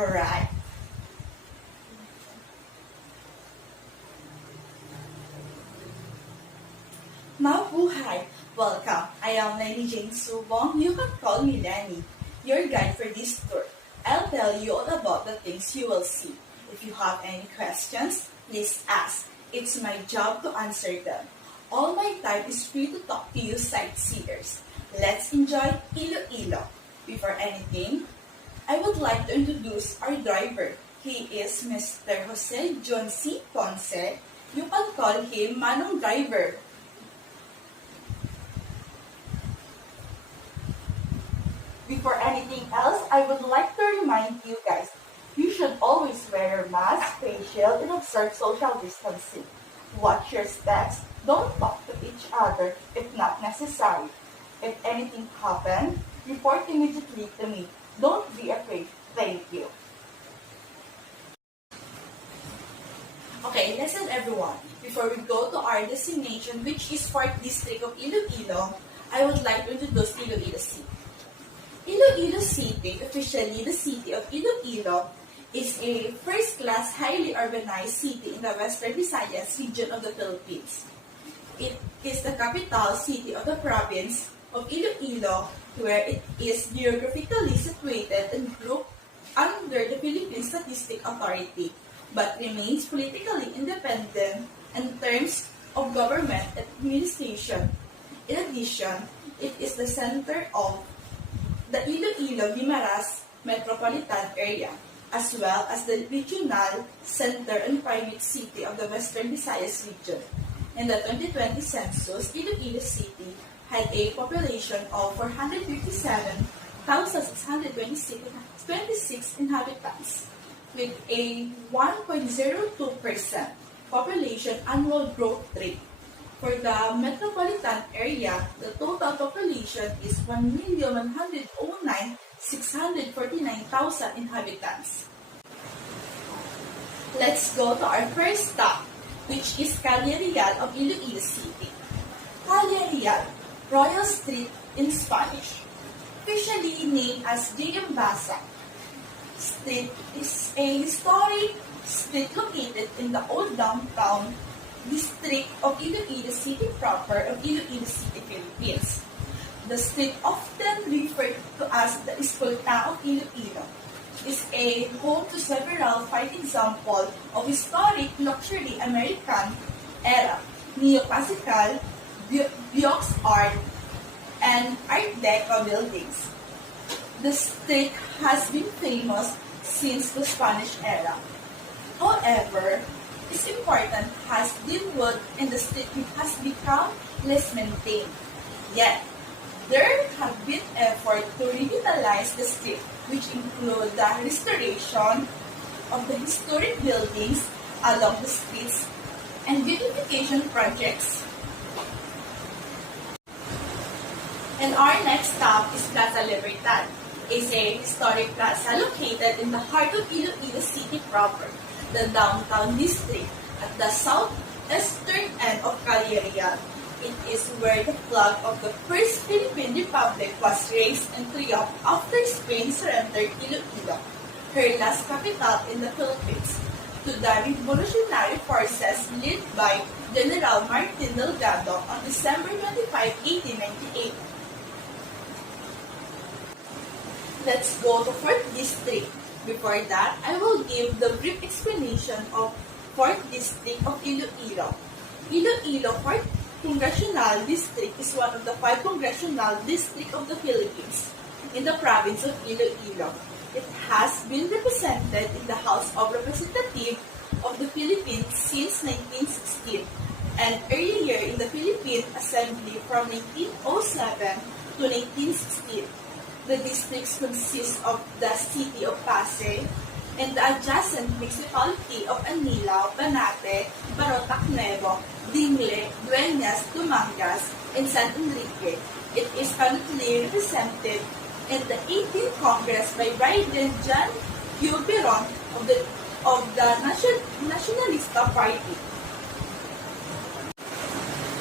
Alright. Mabuhay! Welcome! I am Lenny Jane Subong. You can call me Lenny, your guide for this tour. I'll tell you all about the things you will see. If you have any questions, please ask. It's my job to answer them. All my time is free to talk to you sightseers. Let's enjoy Iloilo. Before anything, I would like to introduce our driver. He is Mr. Jose John C. Ponce. You can call him Manong Driver. Before anything else, I would like to remind you guys, you should always wear your mask, face shield, and observe social distancing. Watch your steps. Don't talk to each other if not necessary. If anything happens, report immediately to me. Don't be afraid. Thank you. Okay, listen everyone. Before we go to our destination, which is 4th District of Iloilo, I would like to introduce Iloilo City. Iloilo City, officially the City of Iloilo, is a first-class, highly urbanized city in the Western Visayas region of the Philippines. It is the capital city of the province of Iloilo, where it is geographically situated and grouped under the Philippine Statistics Authority, but remains politically independent in terms of government and administration. In addition, it is the center of the Iloilo-Guimaras metropolitan area, as well as the regional center and private city of the Western Visayas region. In the 2020 census, Iloilo City had a population of 457,626 inhabitants, with a 1.02% population annual growth rate. For the metropolitan area, the total population is 1,109,649 inhabitants. Let's go to our first stop, which is Calle Real of Iloilo City. Calle Real, Royal Street in Spanish, officially named as J.M. Basa Street, is a historic street located in the old downtown district of Iloilo City proper of Iloilo City, Philippines. The street, often referred to as the Escolta of Iloilo, is a home to several fine examples of historic luxury American era, neoclassical, Baroque art, and Art Deco buildings. The street has been famous since the Spanish era. However, it's important has been wood and the street has become less maintained. Yet, there have been efforts to revitalize the street, which include the restoration of the historic buildings along the streets and beautification projects. And our next stop is Plaza Libertad. It's a historic plaza located in the heart of Iloilo City proper, the downtown district, at the southeastern end of Calle Real. It is where the flag of the First Philippine Republic was raised in triumph after Spain surrendered Iloilo, her last capital in the Philippines, to the revolutionary forces led by General Martin Delgado on December 25, 1898. Let's go to 4th District. Before that, I will give the brief explanation of 4th District of Iloilo. Iloilo 4th Congressional District is one of the 5 congressional districts of the Philippines in the province of Iloilo. It has been represented in the House of Representatives of the Philippines since 1916 and earlier in the Philippine Assembly from 1907 to 1916. The districts consist of the city of Pasay and the adjacent municipality of Anilao, Banate, Barotac Nuevo, Dingle, Dueñas, Dumangas, and San Enrique. It is currently represented in the 18th Congress by Biden John Q. Biron of the Nacionalista Party.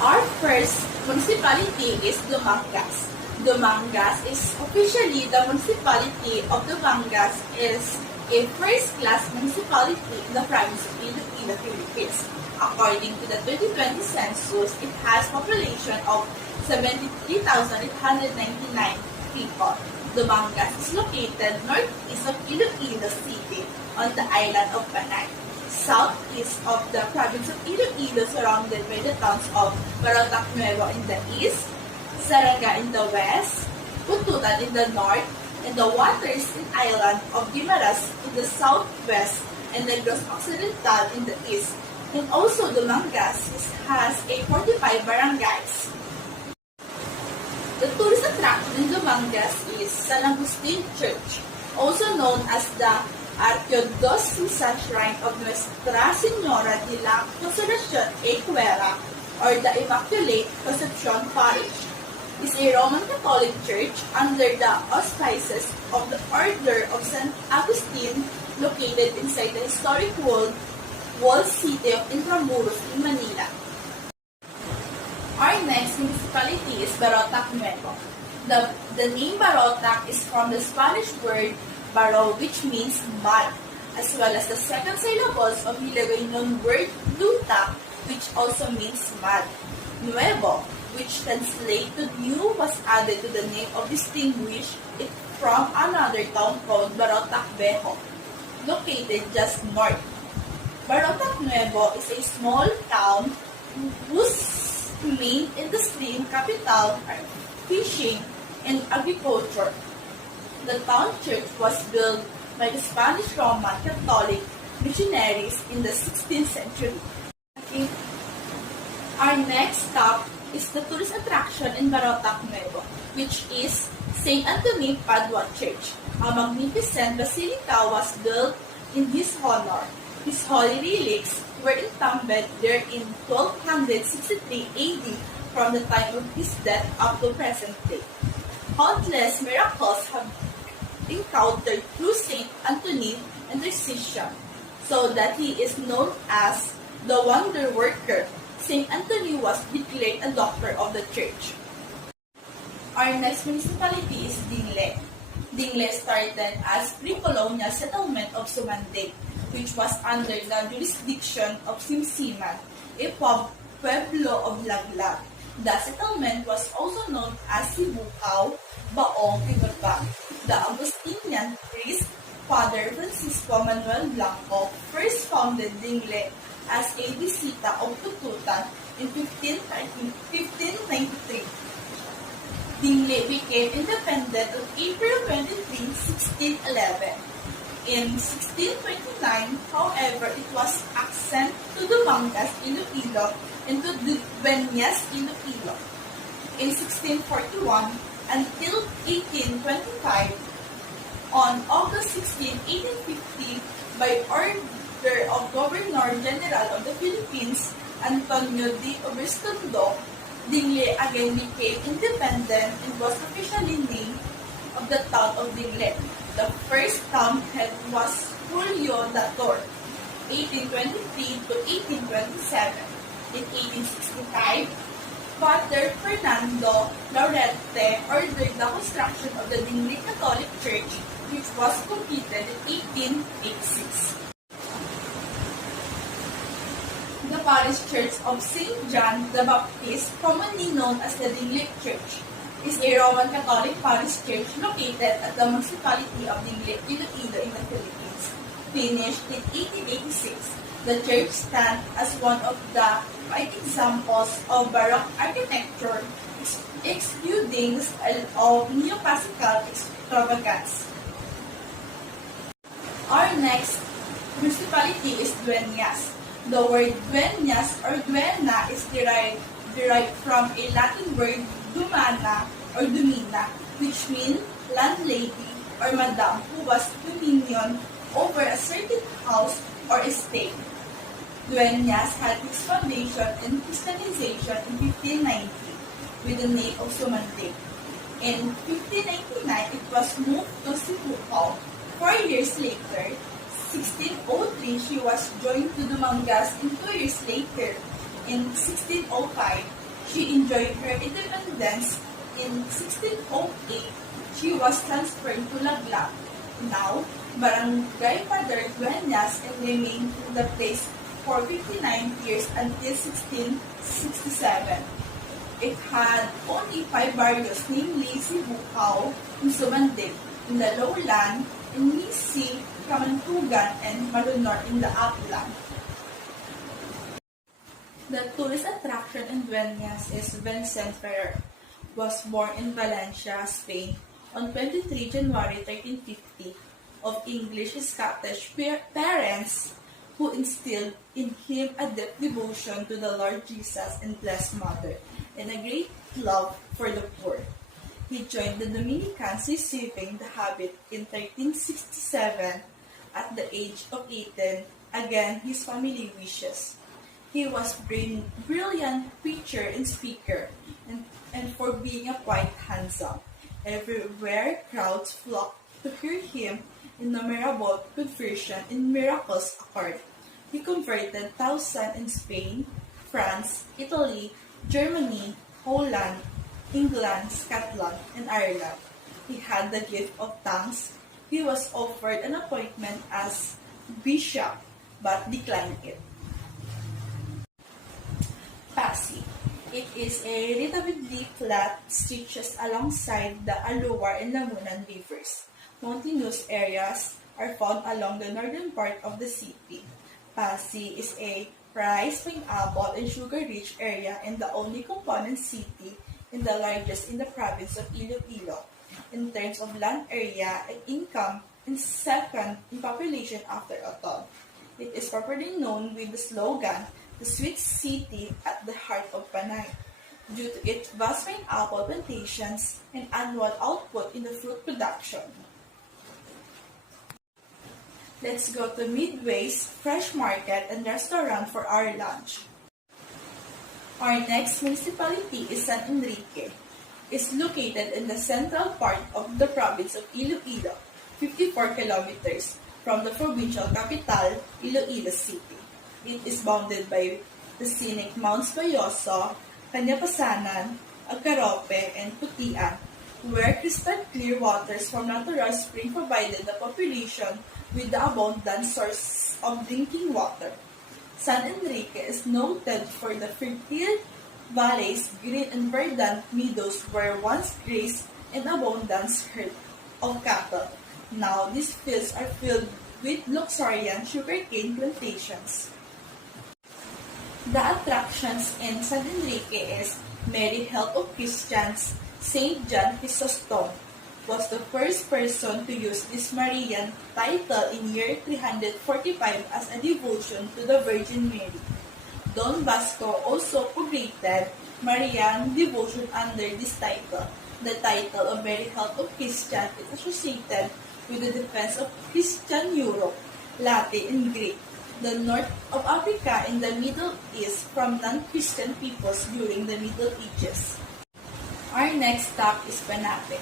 Our first municipality is Dumangas. Dumangas is officially the municipality of Dumangas is a first-class municipality in the province of Iloilo, Philippines. According to the 2020 census, it has population of 73,899 people. Dumangas is located northeast of Iloilo City on the island of Panay, southeast of the province of Iloilo, surrounded by the towns of Barotac Nuevo in the east, Saraga in the west, Pututan in the north, and the waters and island of Guimaras in the southwest, and Negros Occidental in the east. And also Dumangas has a 45 barangays. The tourist attraction in Dumangas is San Agustin Church, also known as the Arquidiocesana Shrine of Nuestra Señora de la Consolación e Cuera, or the Immaculate Conception Parish. Is a Roman Catholic church under the auspices of the Order of St. Augustine, located inside the historic walled city of Intramuros in Manila. Our next municipality is Barotac Nuevo. The name Barotac is from the Spanish word baro, which means mud, as well as the second syllables of Ilocano word luta, which also means mud. Nuevo, which translates to new, was added to the name of distinguish it from another town called Barotac Viejo, located just north. Barotac Nuevo is a small town whose main industry and capital are fishing and agriculture. The town church was built by the Spanish Roman Catholic missionaries in the 16th century. Okay. Our next stop is the tourist attraction in Barotac Nuevo, which is St. Anthony Padua Church. A magnificent basilica was built in his honor. His holy relics were entombed there in 1263 AD from the time of his death up to present day. Countless miracles have encountered through St. Anthony's intercession, so that he is known as the Wonder Worker. St. Anthony was declared a doctor of the church. Our next municipality is Dingle. Dingle started as pre-colonial settlement of Sumande, which was under the jurisdiction of Simsiman, a pueblo of Laglag. The settlement was also known as Sibukaw, Baong, Ibaga. The Augustinian priest, Father Francisco Manuel Blanco, first founded Dingle as a visita of Pututan in 1593. Dingle became independent on April 23, 1611. In 1629, however, it was accessioned to Dumangas, Iloilo, and to Dueñas, Iloilo. In 1641 until 1825, on August 16, 1850, by order of Governor General of the Philippines, Antonio D. Obristondo, Dingle again became independent and was officially named of the town of Dingle. The first town head was Julio Dator, 1823 to 1827. In 1865, Father Fernando Laurente ordered the construction of the Dingle Catholic Church, which was completed in 1886. The parish church of St. John the Baptist, commonly known as the Dingle Church, is a Roman Catholic parish church located at the municipality of Dingle, Iloilo in the Philippines. Finished in 1886, the church stands as one of the five examples of Baroque architecture, excluding the style of neoclassical extravagance. Our next municipality is Dueñas. The word dueñas or duena is derived from a Latin word dumana or dumina, which means landlady or madam who was dominion over a certain house or estate. Dueñas had its foundation in Christianization in 1590 with the name of Sumante. In 1599, it was moved to Sibukaw. 4 years later, 1603, she was joined to Dumangas, and 2 years later, in 1605, she enjoyed her independence in 1608, she was transferred to Laglag, now Barangay Padre Dueñas, and remained in the place for 59 years until 1667. It had only 5 barrios, namely Sibucao, Sumandig in the lowland, and Misi, Kamantugan, and Malunor in the upland. The tourist attraction in Dueñas is Vincent Ferrer. Was born in Valencia, Spain, on 23 January 1350, of English-Scottish parents who instilled in him a deep devotion to the Lord Jesus and Blessed Mother, and a great love for the poor. He joined the Dominicans, receiving the habit in 1367 at the age of 18, against his family wishes. He was a brilliant preacher and speaker, and for being a quite handsome. Everywhere crowds flocked to hear him. Innumerable conversion and miracles occurred. He converted thousands in Spain, France, Italy, Germany, Holland, England, Scotland, and Ireland. He had the gift of tongues. He was offered an appointment as bishop, but declined it. Pasig. It is a relatively flat stretches alongside the Aluwar and Lamunan rivers. Mountainous areas are found along the northern part of the city. Pasig is a rice, pineapple, and sugar-rich area and the only component city and the largest in the province of Iloilo in terms of land area and income, and second in population after Oton. It is properly known with the slogan, "The Sweet City at the Heart of Panay," due to its vast pineapple plantations and annual output in the fruit production. Let's go to Midway's Fresh Market and Restaurant for our lunch. Our next municipality is San Enrique. It's located in the central part of the province of Iloilo, 54 kilometers from the provincial capital, Iloilo City. It is bounded by the scenic Mounts Bayoso, Cañapasanan, Agarope, and Putian, where crystal clear waters from natural spring provided the population with the abundant source of drinking water. San Enrique is noted for the fertile valleys, green and verdant meadows where once grazed an abundant herd of cattle. Now these fields are filled with luxuriant sugarcane plantations. The attractions in San Enrique is Mary Health of Christians. Saint John Chrysostom was the first person to use this Marian title in year 345 as a devotion to the Virgin Mary. Don Bosco also created Marian devotion under this title. The title of Mary Health of Christians is associated with the defense of Christian Europe, Latin, and Greek, the north of Africa, and the Middle East from non-Christian peoples during the Middle Ages. Our next stop is Banate.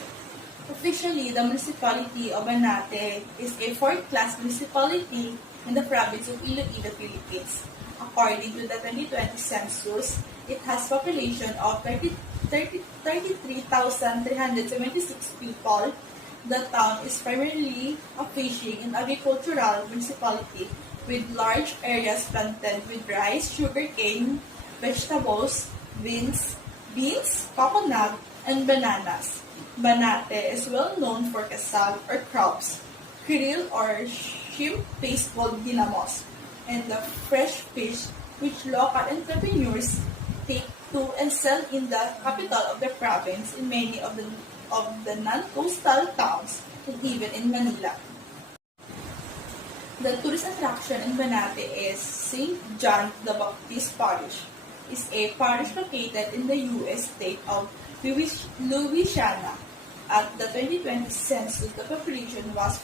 Officially, the municipality of Banate is a fourth-class municipality in the province of Iloilo, Philippines. According to the 2020 census, it has population of 33,376 people. The town is primarily a fishing and agricultural municipality with large areas planted with rice, sugarcane, vegetables, beans, coconut, and bananas. Banate is well known for kasag or crabs, krill or shrimp paste called ginamos, and the fresh fish which local entrepreneurs take to and sell in the capital of the province, in many of the non-coastal towns, and even in Manila. The tourist attraction in Banate is St. John the Baptist Parish. It's a parish located in the U.S. state of Louisiana. At the 2020 census, the population was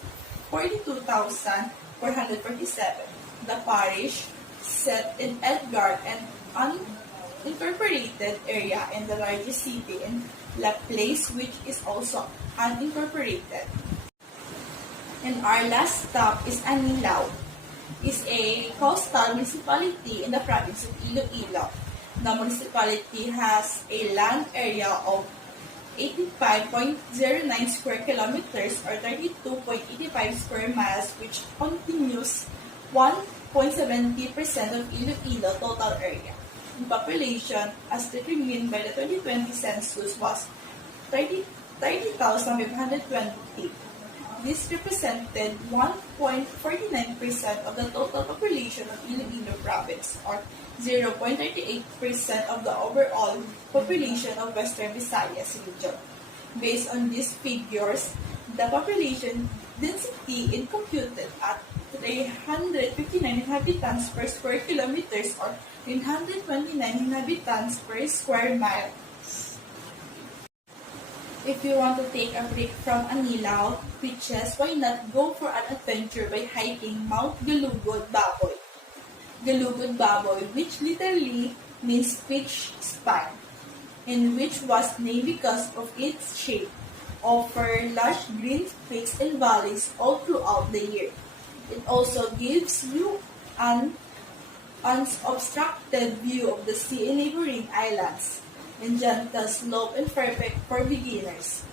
42,447. The parish set in Edgar, an unincorporated area in the largest city in La Place, which is also unincorporated. And our last stop is Anilao. It's a coastal municipality in the province of Iloilo. The municipality has a land area of 85.09 square kilometers or 32.85 square miles, which continues 1.70% of Iloilo total area. In population, as determined by the 2020 census, was 30,520. This represented 1.49% of the total population of Iloilo province, or 0.38% of the overall population of Western Visayas region. Based on these figures, the population density is computed at 359 inhabitants per square kilometers or 929 inhabitants per square mile. If you want to take a break from Anilao, beaches, why not go for an adventure by hiking Mount Galugod Baboy? Galugod Baboy, which literally means fish spine, and which was named because of its shape, offer lush green peaks and valleys all throughout the year. It also gives you an unobstructed view of the sea and neighboring islands, and gentle slope and perfect for beginners.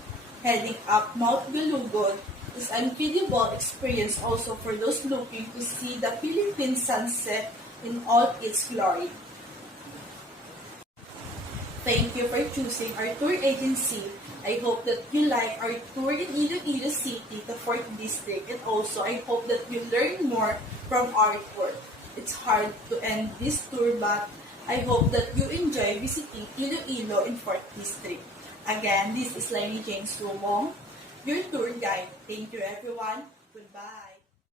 Heading up Mount Galugod is an incredible experience also for those looking to see the Philippine sunset in all its glory. Thank you for choosing our tour agency. I hope that you like our tour in Iloilo City, the 4th District, and also I hope that you learn more from our tour. It's hard to end this tour, but I hope that you enjoy visiting Iloilo in 4th District. Again, this is Lainey Jane Sumong, your tour guide. Thank you everyone. Goodbye.